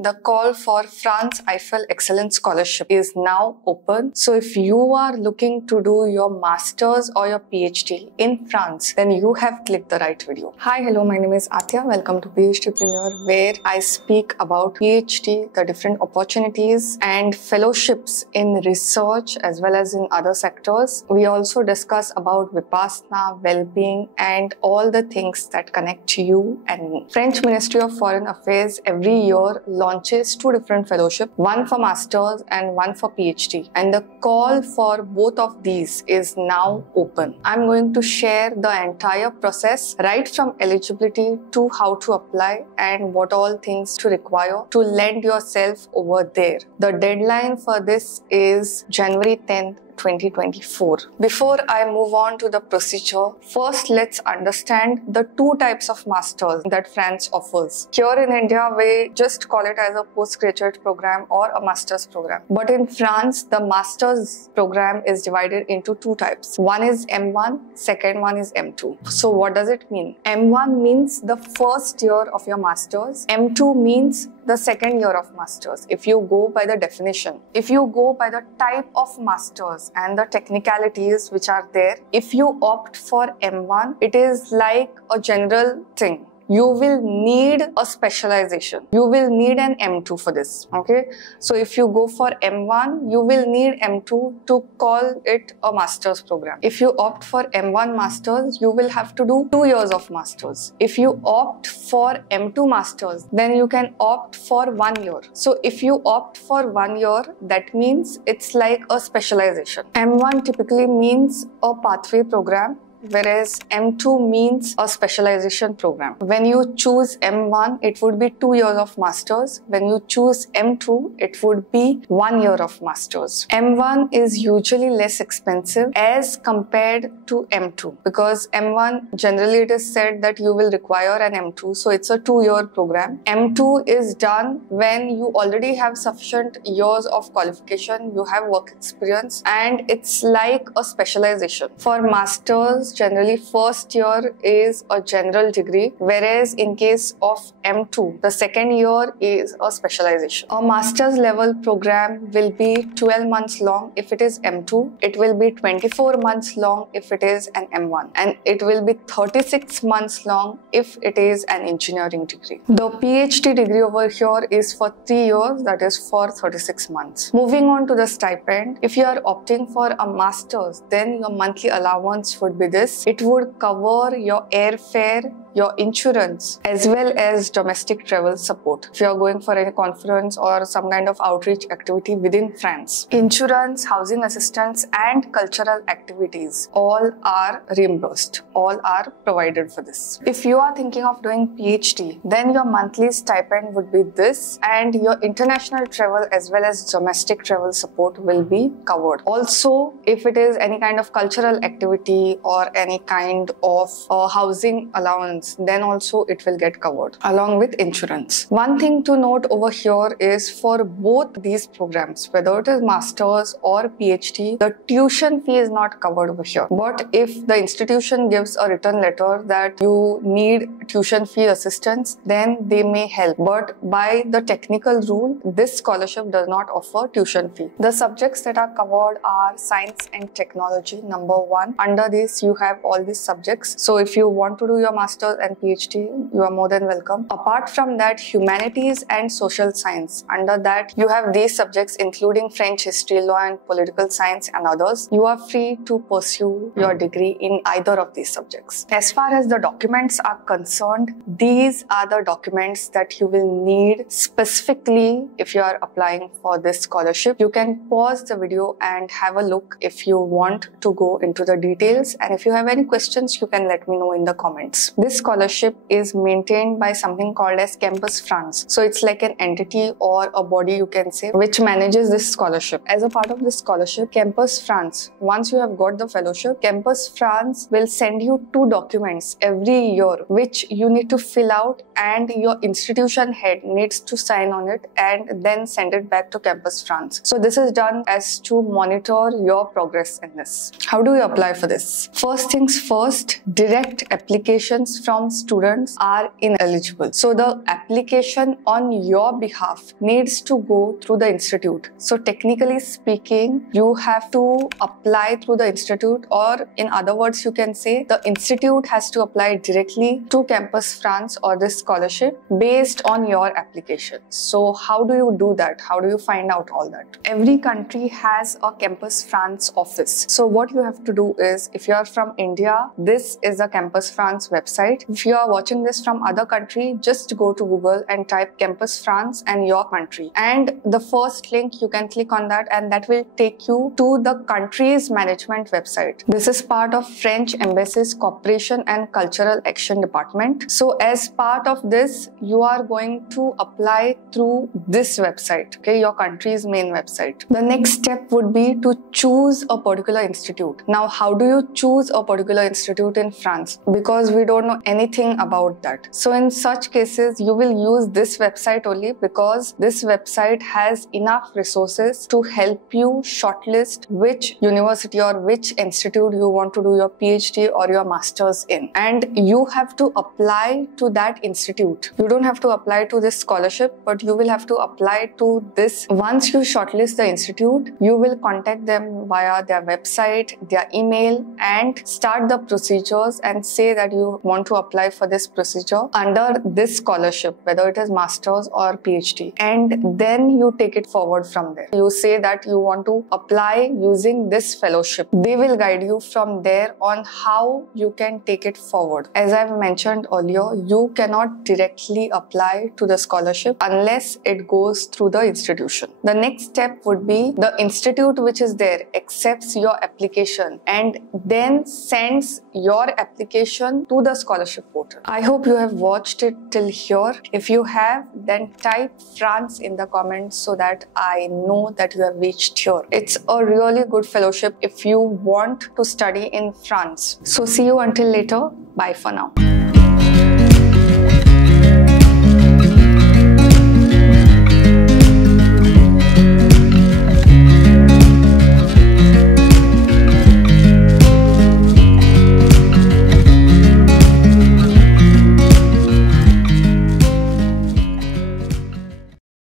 The call for France Eiffel Excellence Scholarship is now open. So if you are looking to do your master's or your PhD in France, then you have clicked the right video. Hi, hello, my name is Aatiya. Welcome to PhDpreneur, where I speak about PhD, the different opportunities and fellowships in research as well as in other sectors. We also discuss about Vipassana, well-being and all the things that connect you and me. French Ministry of Foreign Affairs every year launches two different fellowships, one for masters and one for PhD, and the call for both of these is now open. I'm going to share the entire process right from eligibility to how to apply and what all things to require to land yourself over there. The deadline for this is January 10th, 2024. Before I move on to the procedure, first let's understand the two types of masters that France offers. Here in India, we just call it as a postgraduate program or a master's program. But in France, the master's program is divided into two types. One is M1, second one is M2. So what does it mean? M1 means the first year of your master's. M2 means the second year of master's, if you go by the definition. If you go by the type of master's and the technicalities which are there, if you opt for M1, it is like a general thing. You will need a specialization. You will need an M2 for this, okay? So if you go for M1, you will need M2 to call it a master's program. If you opt for M1 masters, you will have to do 2 years of masters. If you opt for M2 masters, then you can opt for 1 year. So if you opt for 1 year, that means it's like a specialization. M1 typically means a pathway program, whereas M2 means a specialization program. When you choose M1, it would be 2 years of masters. When you choose M2, it would be 1 year of masters. M1 is usually less expensive as compared to M2 because M1 generally it is said that you will require an M2, so it's a 2-year program. M2 is done when you already have sufficient years of qualification, you have work experience, and it's like a specialization. For masters, generally first year is a general degree, whereas in case of M2, the second year is a specialization. A master's level program will be 12 months long if it is M2, it will be 24 months long if it is an M1, and it will be 36 months long if it is an engineering degree. The PhD degree over here is for 3 years, that is for 36 months. Moving on to the stipend, if you are opting for a master's, then your monthly allowance would be this. It would cover your airfare, your insurance, as well as domestic travel support if you are going for a conference or some kind of outreach activity within France. Insurance, housing assistance and cultural activities all are reimbursed, all are provided for this. If you are thinking of doing PhD, then your monthly stipend would be this, and your international travel as well as domestic travel support will be covered. Also, if it is any kind of cultural activity or any kind of housing allowance, then also it will get covered along with insurance. One thing to note over here is for both these programs, whether it is masters or PhD, the tuition fee is not covered over here. But if the institution gives a written letter that you need tuition fee assistance, then they may help. But by the technical rule, this scholarship does not offer tuition fee. The subjects that are covered are science and technology, number 1. Under this, you have all these subjects. So if you want to do your master's and PhD, you are more than welcome. Apart from that, humanities and social science. Under that, you have these subjects including French history, law and political science and others. You are free to pursue your degree in either of these subjects. As far as the documents are concerned, these are the documents that you will need specifically if you are applying for this scholarship. You can pause the video and have a look if you want to go into the details, and if you have any questions, you can let me know in the comments. This scholarship is maintained by something called as Campus France. So it's like an entity or a body, you can say, which manages this scholarship. As a part of this scholarship, Campus France, once you have got the fellowship, Campus France will send you 2 documents every year which you need to fill out, and your institution head needs to sign on it and then send it back to Campus France. So this is done as to monitor your progress in this. How do you apply for this? First things first, direct applications from students are ineligible. So the application on your behalf needs to go through the institute. So technically speaking, you have to apply through the institute, or in other words, you can say the institute has to apply directly to Campus France or this scholarship based on your application. So how do you do that? How do you find out all that? Every country has a Campus France office. So what you have to do is, if you are from India, this is a Campus France website. If you are watching this from other country, just go to Google and type Campus France and your country. And the first link, you can click on that and that will take you to the country's management website. This is part of French Embassy's Cooperation and Cultural Action Department. So as part of this, you are going to apply through this website, okay, your country's main website. The next step would be to choose a particular institute. Now, how do you choose a particular institute in France? Because we don't know anything about that. So in such cases, you will use this website only, because this website has enough resources to help you shortlist which university or which institute you want to do your PhD or your master's in. And you have to apply to that institute. You don't have to apply to this scholarship, but you will have to apply to this. Once you shortlist the institute, you will contact them via their website, their email, and start the procedures and say that you want to apply for this procedure under this scholarship, whether it is master's or PhD. And then you take it forward from there. You say that you want to apply using this fellowship. They will guide you from there on how you can take it forward. As I've mentioned earlier, you cannot directly apply to the scholarship unless it goes through the institution. The next step would be the institute which is there accepts your application and then sends your application to the scholarship portal. I hope you have watched it till here. If you have, then type France in the comments so that I know that you have reached here. It's a really good fellowship if you want to study in France. So see you until later. Bye for now.